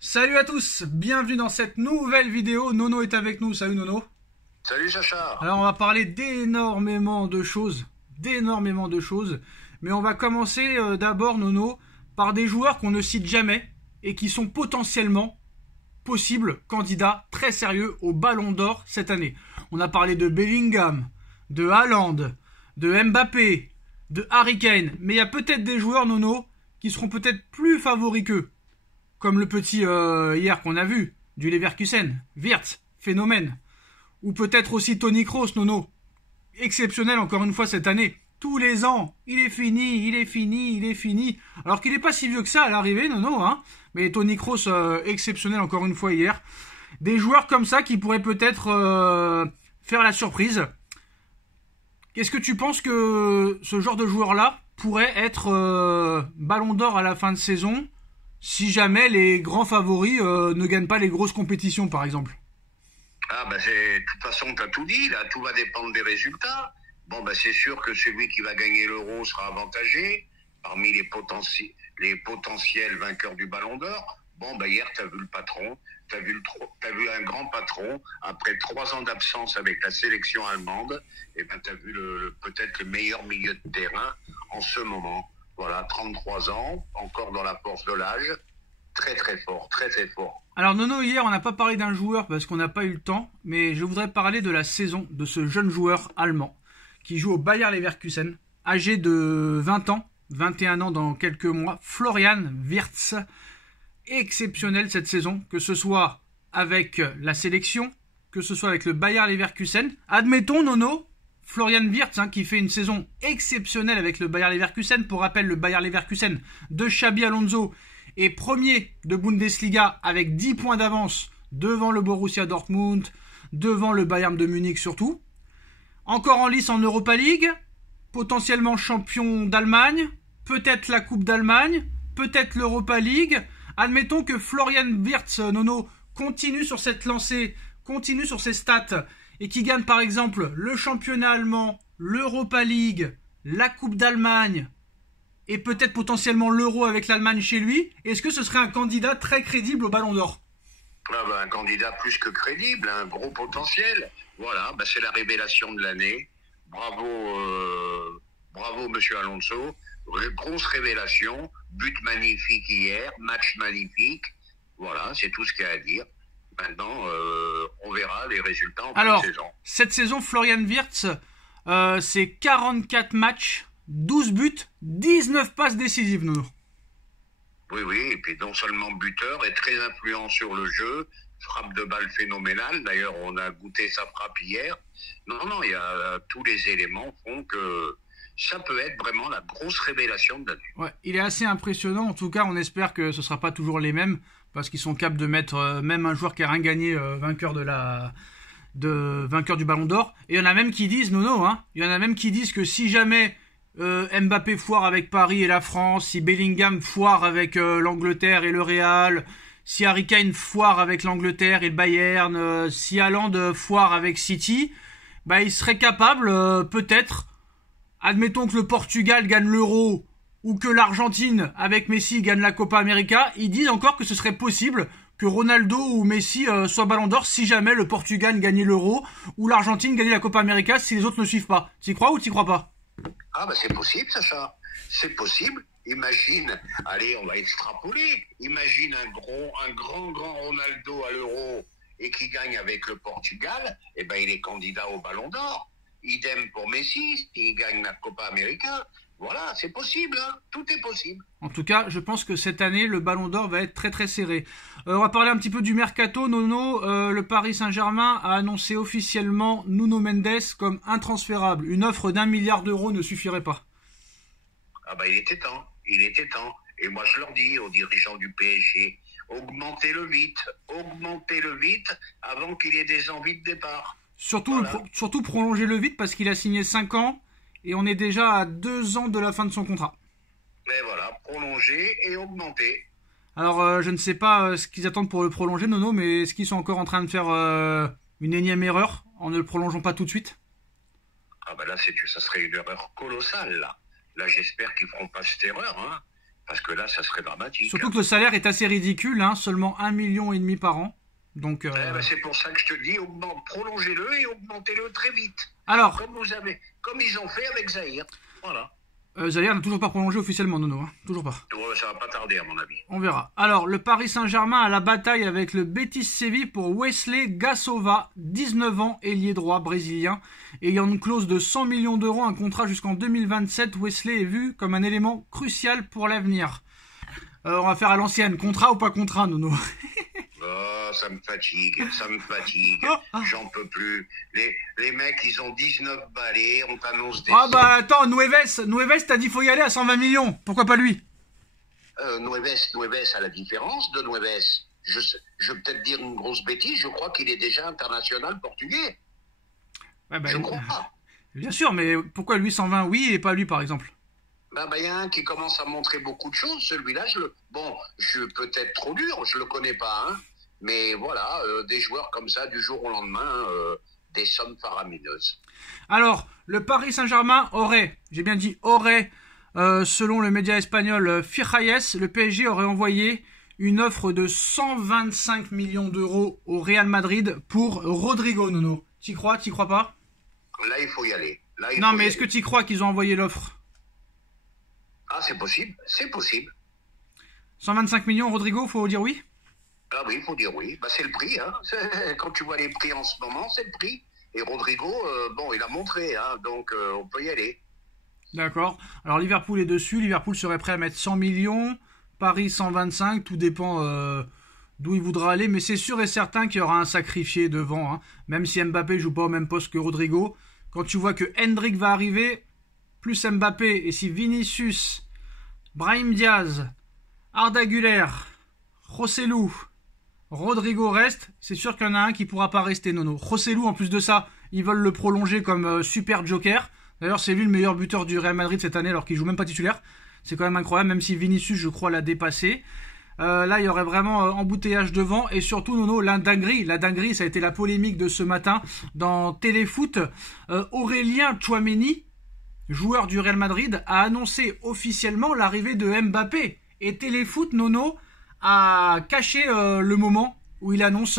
Salut à tous, bienvenue dans cette nouvelle vidéo. Nono est avec nous, salut Nono. Salut Sacha. Alors on va parler d'énormément de choses, mais on va commencer d'abord Nono par des joueurs qu'on ne cite jamais et qui sont potentiellement possibles candidats très sérieux au Ballon d'Or cette année. On a parlé de Bellingham, de Haaland, de Mbappé, de Harry Kane, mais il y a peut-être des joueurs Nono qui seront peut-être plus favoris qu'eux. Comme le petit hier qu'on a vu, du Leverkusen, Wirtz, phénomène. Ou peut-être aussi Toni Kroos, Nono. Exceptionnel encore une fois cette année. Tous les ans, il est fini. Alors qu'il n'est pas si vieux que ça à l'arrivée, Nono, hein. Mais Toni Kroos, exceptionnel encore une fois hier. Des joueurs comme ça qui pourraient peut-être faire la surprise. Qu'est-ce que tu penses que ce genre de joueur-là pourrait être Ballon d'Or à la fin de saison si jamais les grands favoris ne gagnent pas les grosses compétitions, par exemple? De toute façon, tu as tout dit, là, tout va dépendre des résultats. C'est sûr que celui qui va gagner l'Euro sera avantagé parmi les potentiels vainqueurs du Ballon d'Or. Hier, tu as vu le patron, t'as vu un grand patron, après 3 ans d'absence avec la sélection allemande, tu as vu peut-être le meilleur milieu de terrain en ce moment. Voilà, 33 ans, encore dans la force de l'âge, très fort. Alors Nono, hier on n'a pas parlé d'un joueur parce qu'on n'a pas eu le temps, mais je voudrais parler de la saison de ce jeune joueur allemand qui joue au Bayer Leverkusen, âgé de 20 ans, 21 ans dans quelques mois, Florian Wirtz. Exceptionnel cette saison, que ce soit avec la sélection, que ce soit avec le Bayer Leverkusen. Admettons Nono, Florian Wirtz qui fait une saison exceptionnelle avec le Bayer Leverkusen. Pour rappel, le Bayer Leverkusen de Xabi Alonso est premier de Bundesliga avec 10 points d'avance devant le Borussia Dortmund, devant le Bayern de Munich surtout. Encore en lice en Europa League, potentiellement champion d'Allemagne, peut-être la Coupe d'Allemagne, peut-être l'Europa League. Admettons que Florian Wirtz, Nono, continue sur cette lancée, continue sur ses stats et qui gagne par exemple le championnat allemand, l'Europa League, la Coupe d'Allemagne et peut-être potentiellement l'Euro avec l'Allemagne chez lui, est-ce que ce serait un candidat très crédible au Ballon d'Or? Un candidat plus que crédible, un gros potentiel. Voilà, c'est la révélation de l'année. Bravo Monsieur Alonso. Grosse révélation, but magnifique hier, match magnifique. Voilà, c'est tout ce qu'il y a à dire. Maintenant, on verra les résultats en fin de saison. Alors, cette saison, Florian Wirtz, c'est 44 matchs, 12 buts, 19 passes décisives, Nono. Oui, et puis non seulement buteur, est très influent sur le jeu, frappe de balle phénoménale. D'ailleurs, on a goûté sa frappe hier. Non, il y a tous les éléments font que ça peut être vraiment la grosse révélation de l'année. Ouais, il est assez impressionnant. En tout cas, on espère que ce ne sera pas toujours les mêmes, parce qu'ils sont capables de mettre même un joueur qui n'a rien gagné vainqueur du Ballon d'Or. Et il y en a même qui disent, il y en a même qui disent que si jamais Mbappé foire avec Paris et la France, si Bellingham foire avec l'Angleterre et le Real, si Harry Kane foire avec l'Angleterre et le Bayern, si Haaland foire avec City, il serait capable peut-être. Admettons que le Portugal gagne l'Euro ou que l'Argentine avec Messi gagne la Copa América, ils disent encore que ce serait possible que Ronaldo ou Messi soient Ballon d'Or si jamais le Portugal gagnait l'Euro ou l'Argentine gagnait la Copa América si les autres ne suivent pas. T'y crois ou t'y crois pas? C'est possible, Sacha. C'est possible. Imagine, allez, on va extrapoler. Imagine un grand Ronaldo à l'Euro et qui gagne avec le Portugal, il est candidat au Ballon d'Or. Idem pour Messi, s'il gagne la Copa América. Voilà, c'est possible, tout est possible. En tout cas, je pense que cette année, le Ballon d'Or va être très serré. On va parler un petit peu du mercato, Nono. Le Paris Saint-Germain a annoncé officiellement Nuno Mendes comme intransférable. Une offre d'1 milliard d'euros ne suffirait pas. Il était temps. Et moi, je leur dis aux dirigeants du PSG, augmentez-le vite avant qu'il y ait des envies de départ. Surtout prolonger-le vite parce qu'il a signé 5 ans et on est déjà à 2 ans de la fin de son contrat. Mais voilà, prolonger et augmenter. Alors, je ne sais pas ce qu'ils attendent pour le prolonger, Nono, mais est-ce qu'ils sont encore en train de faire une énième erreur en ne le prolongeant pas tout de suite? Là, ça serait une erreur colossale, là. Là, j'espère qu'ils feront pas cette erreur, Parce que là, ça serait dramatique. Surtout que le salaire est assez ridicule, hein, seulement 1,5 million par an. Donc, c'est pour ça que je te dis, prolongez-le et augmentez-le très vite. Alors, comme ils ont fait avec Zahir. Voilà. Zahir n'a toujours pas prolongé officiellement, Nono. Hein, toujours pas. Ça va pas tarder, à mon avis. On verra. Alors, le Paris Saint-Germain a la bataille avec le Betis Séville pour Wesley Gassova, 19 ans, ailier droit brésilien. Ayant une clause de 100 millions d'euros, un contrat jusqu'en 2027, Wesley est vu comme un élément crucial pour l'avenir. On va faire à l'ancienne. Contrat ou pas contrat, Nono? Oh, ça me fatigue. J'en peux plus. Les mecs, ils ont 19 balais, on t'annonce des... Ah bah attends, Nueves t'as dit faut y aller à 120 millions. Pourquoi pas lui? Nueves, à la différence de Nueves, je vais peut-être dire une grosse bêtise, je crois qu'il est déjà international portugais. Ouais, bah, je crois pas. Bien sûr, mais pourquoi lui 120 oui et pas lui par exemple? Il y a un qui commence à montrer beaucoup de choses, celui-là, je suis peut-être trop dur, je le connais pas, hein. Mais voilà, des joueurs comme ça, du jour au lendemain, des sommes faramineuses. Alors, le Paris Saint-Germain aurait, j'ai bien dit aurait, selon le média espagnol Fichailles, le PSG aurait envoyé une offre de 125 millions d'euros au Real Madrid pour Rodrigo, Nono. T'y crois pas? Là, il faut y aller. Non, mais est-ce que t'y crois qu'ils ont envoyé l'offre? Ah, c'est possible. 125 millions, Rodrigo, faut dire oui? Ah oui, il faut dire oui. C'est le prix, hein. Quand tu vois les prix en ce moment, c'est le prix. Et Rodrigo, il a montré, hein, donc on peut y aller. D'accord. Alors Liverpool est dessus. Liverpool serait prêt à mettre 100 millions. Paris 125. Tout dépend d'où il voudra aller. Mais c'est sûr et certain qu'il y aura un sacrifié devant. Hein. Même si Mbappé joue pas au même poste que Rodrigo. Quand tu vois que Hendrick va arriver, plus Mbappé, et si Vinicius, Brahim Diaz, Arda Güler, Joselu, Rodrigo reste, c'est sûr qu'il y en a un qui pourra pas rester, Nono. Joselu, en plus de ça, ils veulent le prolonger comme super joker. D'ailleurs, c'est lui le meilleur buteur du Real Madrid cette année alors qu'il joue même pas titulaire. C'est quand même incroyable, même si Vinicius, je crois, l'a dépassé. Là, il y aurait vraiment embouteillage devant. Et surtout, Nono, la dinguerie, ça a été la polémique de ce matin dans Téléfoot. Aurélien Tchouaméni, joueur du Real Madrid, a annoncé officiellement l'arrivée de Mbappé. Et Téléfoot, Nono, a caché le moment où il annonce,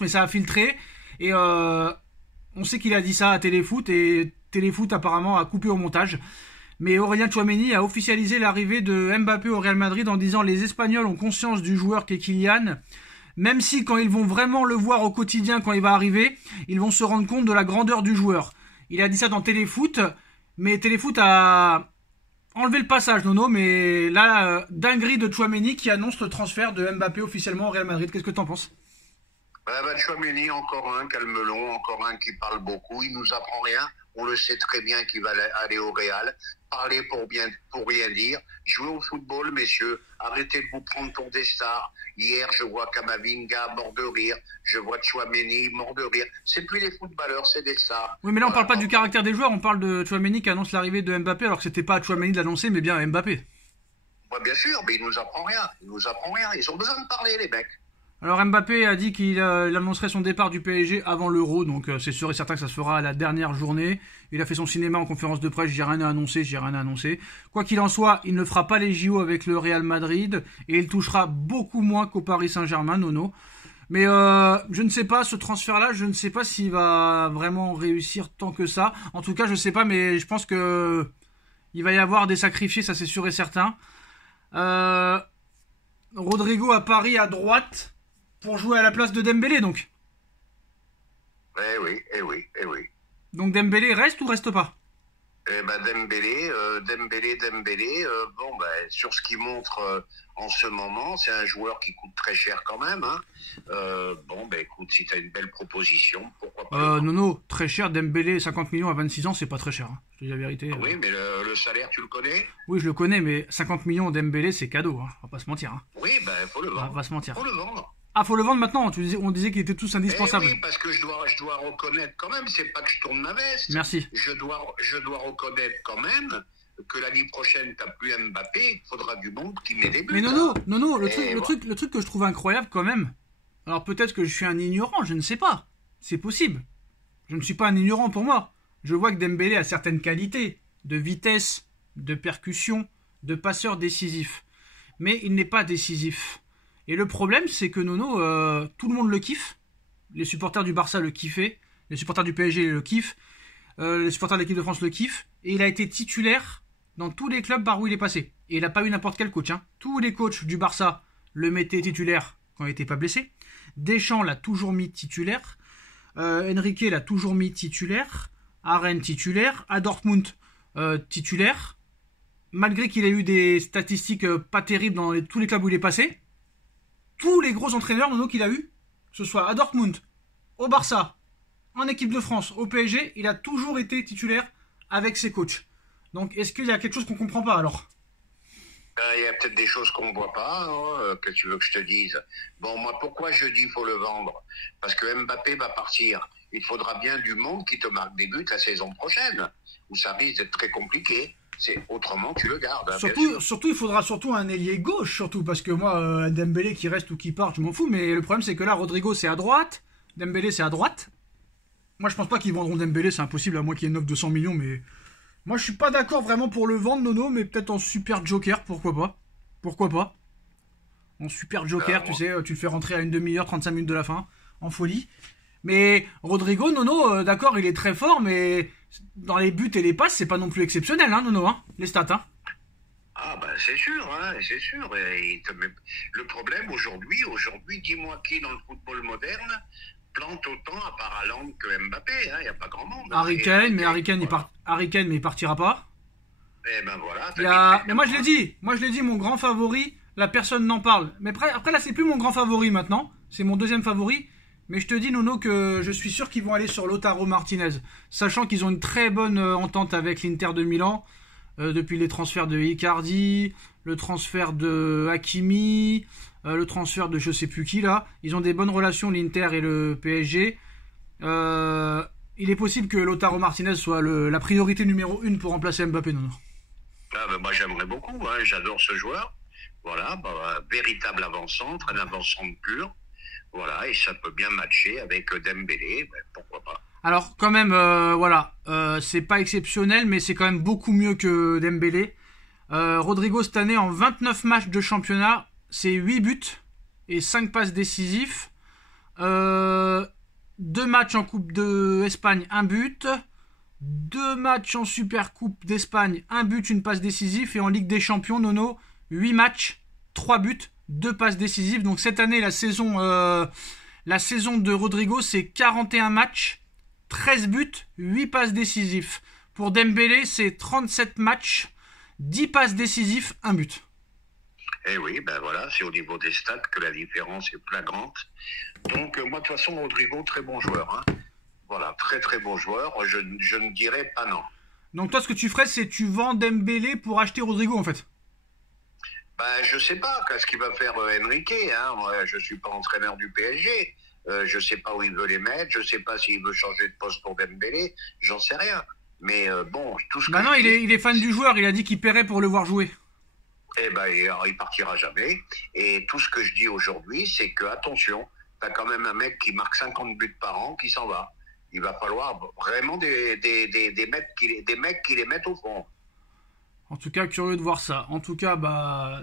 mais ça a filtré. Et on sait qu'il a dit ça à Téléfoot, et Téléfoot apparemment a coupé au montage. Mais Aurélien Tchouaméni a officialisé l'arrivée de Mbappé au Real Madrid en disant: les Espagnols ont conscience du joueur qu'est Kylian, même si quand ils vont vraiment le voir au quotidien quand il va arriver, ils vont se rendre compte de la grandeur du joueur. Il a dit ça dans Téléfoot, mais Téléfoot a enlevé le passage, Nono, mais là, dinguerie de Tchouaméni qui annonce le transfert de Mbappé officiellement au Real Madrid. Qu'est-ce que t'en penses? Tchouaméni, encore un calmelon, encore un qui parle beaucoup, il nous apprend rien. On le sait très bien qu'il va aller au Real. Parler pour rien dire. Jouer au football, messieurs. Arrêtez de vous prendre pour des stars. Hier, je vois Kamavinga mort de rire. Je vois Tchouaméni mort de rire. C'est plus les footballeurs, c'est des stars. Oui, mais là, on parle pas du caractère des joueurs. On parle de Tchouaméni qui annonce l'arrivée de Mbappé, alors que c'était pas à Tchouaméni de l'annoncer, mais bien à Mbappé. Ouais, bien sûr, mais il nous apprend rien. Ils ont besoin de parler, les mecs. Alors Mbappé a dit qu'il annoncerait son départ du PSG avant l'Euro, donc c'est sûr et certain que ça se fera à la dernière journée. Il a fait son cinéma en conférence de presse, j'ai rien à annoncer. Quoi qu'il en soit, il ne fera pas les JO avec le Real Madrid, et il touchera beaucoup moins qu'au Paris Saint-Germain, Nono. Mais je ne sais pas, ce transfert-là, je ne sais pas s'il va vraiment réussir tant que ça. En tout cas, je sais pas, mais je pense que il va y avoir des sacrifiés, ça c'est sûr et certain. Rodrigo à Paris à droite, pour jouer à la place de Dembélé, donc. Eh oui. Donc Dembélé reste ou reste pas? Dembélé, sur ce qu'il montre en ce moment, c'est un joueur qui coûte très cher quand même. Hein. Écoute, si tu as une belle proposition, pourquoi pas. Non, très cher, Dembélé, 50 millions à 26 ans, c'est pas très cher. Hein. Je te dis la vérité. Oui, mais le salaire, tu le connais? Oui, je le connais, mais 50 millions Dembélé, c'est cadeau. Hein. On va pas se mentir. Hein. Oui, faut le vendre. On va pas se mentir. Faut le vendre. Ah, faut le vendre maintenant. On disait qu'ils étaient tous indispensables. Oui, parce que je dois reconnaître quand même, c'est pas que je tourne ma veste. Merci. Je dois reconnaître quand même que l'année prochaine, t'as plus Mbappé, il faudra du monde qui met des buts. Mais non, le truc que je trouve incroyable quand même. Alors peut-être que je suis un ignorant, je ne sais pas. C'est possible. Je ne suis pas un ignorant pour moi. Je vois que Dembélé a certaines qualités de vitesse, de percussion, de passeur décisif. Mais il n'est pas décisif. Et le problème, c'est que Nono, tout le monde le kiffe. Les supporters du Barça le kiffaient. Les supporters du PSG le kiffent. Les supporters de l'équipe de France le kiffent. Et il a été titulaire dans tous les clubs par où il est passé. Et il n'a pas eu n'importe quel coach. Hein. Tous les coachs du Barça le mettaient titulaire quand il n'était pas blessé. Deschamps l'a toujours mis titulaire. Enrique l'a toujours mis titulaire. À Rennes titulaire. À Dortmund titulaire. Malgré qu'il ait eu des statistiques pas terribles dans tous les clubs où il est passé. Tous les gros entraîneurs Nono qu'il a eu, que ce soit à Dortmund, au Barça, en équipe de France, au PSG, il a toujours été titulaire avec ses coachs. Donc est-ce qu'il y a quelque chose qu'on comprend pas alors? Il y a peut-être des choses qu'on ne voit pas, hein, que tu veux que je te dise. Bon, moi, pourquoi je dis qu'il faut le vendre? Parce que Mbappé va partir. Il faudra bien du monde qui te marque des buts la saison prochaine, où ça risque d'être très compliqué. Autrement, tu le gardes. Hein, surtout, il faudra surtout un ailier gauche, surtout, parce que moi, Dembélé qui reste ou qui part, je m'en fous, mais le problème c'est que là, Rodrigo c'est à droite, Dembélé c'est à droite. Moi, je pense pas qu'ils vendront Dembélé, c'est impossible, à moins qu'il y ait une offre de 100 millions, mais moi, je suis pas d'accord vraiment pour le vendre, Nono, mais peut-être en super joker, pourquoi pas. Pourquoi pas. En super joker, tu sais, tu le fais rentrer à une demi-heure, 35 minutes de la fin, en folie. Mais Rodrigo, Nono, d'accord, il est très fort, mais dans les buts et les passes, c'est pas non plus exceptionnel, hein, Nono, hein, les stats, hein. Ah bah c'est sûr, hein, c'est sûr. Le problème aujourd'hui, dis-moi qui dans le football moderne plante autant à part Haaland que Mbappé, hein, il n'y a pas grand monde. Harry Kane, mais Harry Kane, il partira pas. Eh ben voilà. Mais moi je l'ai dit, mon grand favori, la personne n'en parle. Mais après là, c'est plus mon grand favori maintenant, c'est mon deuxième favori. Mais je te dis, Nono, que je suis sûr qu'ils vont aller sur Lautaro Martinez. Sachant qu'ils ont une très bonne entente avec l'Inter de Milan. Depuis les transferts de Icardi, le transfert de Hakimi, le transfert de je sais plus qui là. Ils ont des bonnes relations, l'Inter et le PSG. Il est possible que Lautaro Martinez soit la priorité numéro 1 pour remplacer Mbappé, Nono. Ah ben moi j'aimerais beaucoup, hein, j'adore ce joueur. Voilà, véritable avant-centre, un avant-centre pur. Voilà, et ça peut bien matcher avec Dembélé, ben, pourquoi pas. Alors quand même, c'est pas exceptionnel, mais c'est quand même beaucoup mieux que Dembélé. Rodrigo cette année, en 29 matchs de championnat, c'est 8 buts et 5 passes décisifs. 2 matchs en Coupe d'Espagne, 1 but. 2 matchs en Super Coupe d'Espagne, 1 but, 1 passe décisive. Et en Ligue des Champions, Nono, 8 matchs, 3 buts, 2 passes décisives. Donc cette année, la saison de Rodrigo, c'est 41 matchs, 13 buts, 8 passes décisives. Pour Dembélé, c'est 37 matchs, 10 passes décisives, 1 but. Eh oui, ben voilà, c'est au niveau des stats que la différence est flagrante. Donc moi, de toute façon, Rodrigo, très bon joueur. Hein. Voilà, très très bon joueur. Je ne dirais pas non. Donc toi, ce que tu ferais, c'est tu vends Dembélé pour acheter Rodrigo, en fait. Ben, je sais pas qu'est-ce qu'il va faire Enrique. Hein. Moi, je suis pas entraîneur du PSG. Je sais pas où il veut les mettre. Je sais pas s'il veut changer de poste pour Dembélé. J'en sais rien. Mais bon, tout ce que non, il est fan du joueur. Il a dit qu'il paierait pour le voir jouer. Eh ben, il partira jamais. Et tout ce que je dis aujourd'hui, c'est que attention, t'as quand même un mec qui marque 50 buts par an qui s'en va. Il va falloir vraiment des mecs qui les mettent au fond. En tout cas, curieux de voir ça. En tout cas,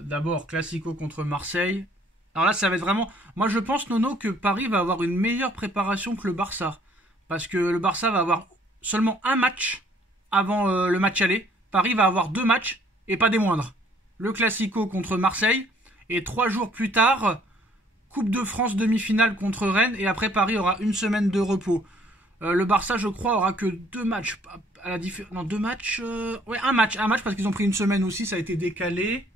d'abord, Classico contre Marseille. Alors là, ça va être vraiment... Moi, je pense, Nono, que Paris va avoir une meilleure préparation que le Barça. Parce que le Barça va avoir seulement un match avant le match aller. Paris va avoir 2 matchs, et pas des moindres. Le Classico contre Marseille, et 3 jours plus tard, Coupe de France demi-finale contre Rennes, et après Paris aura une semaine de repos. Le Barça, je crois, aura que 2 matchs. Non, 2 matchs. Ouais, un match, parce qu'ils ont pris une semaine aussi, ça a été décalé.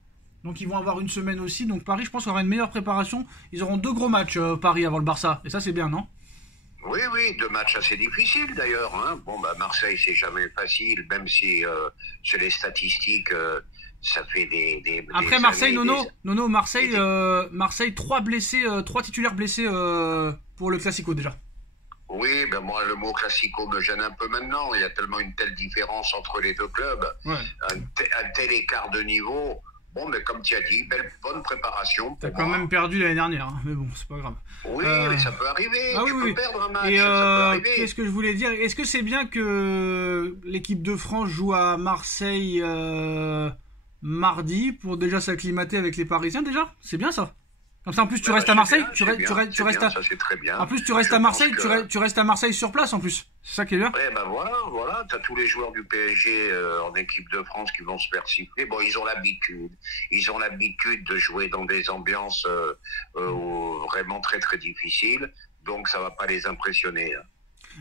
Donc ils vont avoir une semaine aussi. Donc Paris, je pense, aura une meilleure préparation. Ils auront 2 gros matchs, Paris, avant le Barça. Et ça, c'est bien, non? Oui, 2 matchs assez difficiles d'ailleurs. Hein. Bon, Marseille, c'est jamais facile, même si sur les statistiques, ça fait des Après Marseille, Nono, Marseille, 3 blessés, 3 titulaires blessés pour le Classico déjà. Oui, moi le mot classico me gêne un peu maintenant. Il y a tellement une telle différence entre les deux clubs, ouais. un tel écart de niveau. Bon, mais comme tu as dit, bonne préparation. T'as quand même perdu l'année dernière, hein, mais bon, c'est pas grave. Oui, mais ça peut arriver. Tu peux perdre un match. Et ça peut arriver. qu'est-ce que je voulais dire? Est-ce que c'est bien que l'équipe de France joue à Marseille mardi pour déjà s'acclimater avec les Parisiens déjà. C'est bien ça. Comme ça en plus tu Ben, restes bah, à Marseille, bien, tu c'est restes, bien, tu restes, tu c'est restes bien, à... ça c'est très bien. En plus tu restes Je à pense Marseille, que- tu restes à Marseille sur place en plus. C'est ça qui est bien. Ouais, ben voilà, t'as tous les joueurs du PSG en équipe de France qui vont se faire siffler. Bon, ils ont l'habitude de jouer dans des ambiances vraiment très très difficiles, donc ça va pas les impressionner, hein.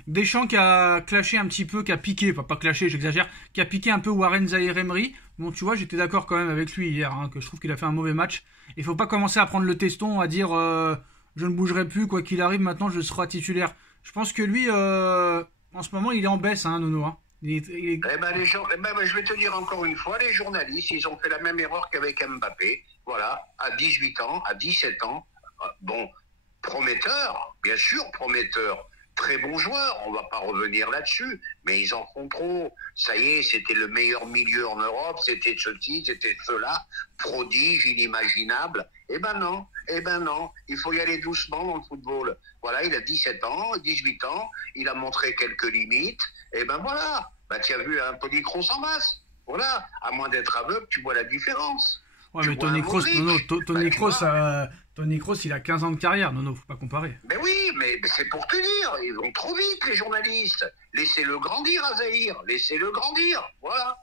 Deschamps qui a clashé un petit peu, qui a piqué, pas clashé, j'exagère, qui a piqué un peu Warren Zaïre-Emery. Bon, tu vois, j'étais d'accord quand même avec lui hier, hein, que je trouve qu'il a fait un mauvais match. Il faut pas commencer à prendre le teston, à dire je ne bougerai plus, quoi qu'il arrive, maintenant je serai titulaire. Je pense que lui, en ce moment, il est en baisse, hein, Nono. Hein. Eh ben, je vais te dire encore une fois, les journalistes, ils ont fait la même erreur qu'avec Mbappé. Voilà, à 18 ans, à 17 ans, bon, prometteur, bien sûr, prometteur. Très bon joueur, on va pas revenir là-dessus, mais ils en font trop. Ça y est, c'était le meilleur milieu en Europe, c'était ceci, c'était cela, prodige, inimaginable. Eh ben non, il faut y aller doucement dans le football. Voilà, il a 17 ans, 18 ans, il a montré quelques limites, et ben voilà. Bah, tu as vu un Toni Kroos en masse. Voilà, à moins d'être aveugle, tu vois la différence. Ouais, Tu mais vois Toni un Kroos, Modric. Nono, Bah, tu vois. Toni Kroos, il a 15 ans de carrière, Nono, faut pas comparer. Mais oui, mais c'est pour te dire, ils vont trop vite les journalistes. Laissez-le grandir, Azaïr, laissez-le grandir, voilà.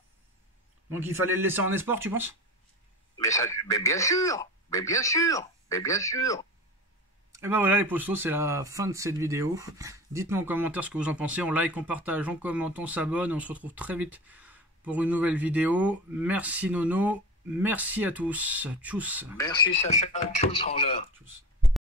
Donc il fallait le laisser en espoir, tu penses? Mais bien sûr, mais bien sûr, mais bien sûr. Et ben voilà les postos, c'est la fin de cette vidéo. Dites-moi en commentaire ce que vous en pensez, on like, on partage, on commente, on s'abonne, on se retrouve très vite pour une nouvelle vidéo. Merci Nono, merci à tous, tchuss. Merci Sacha, tchuss Rangeur. Tchuss.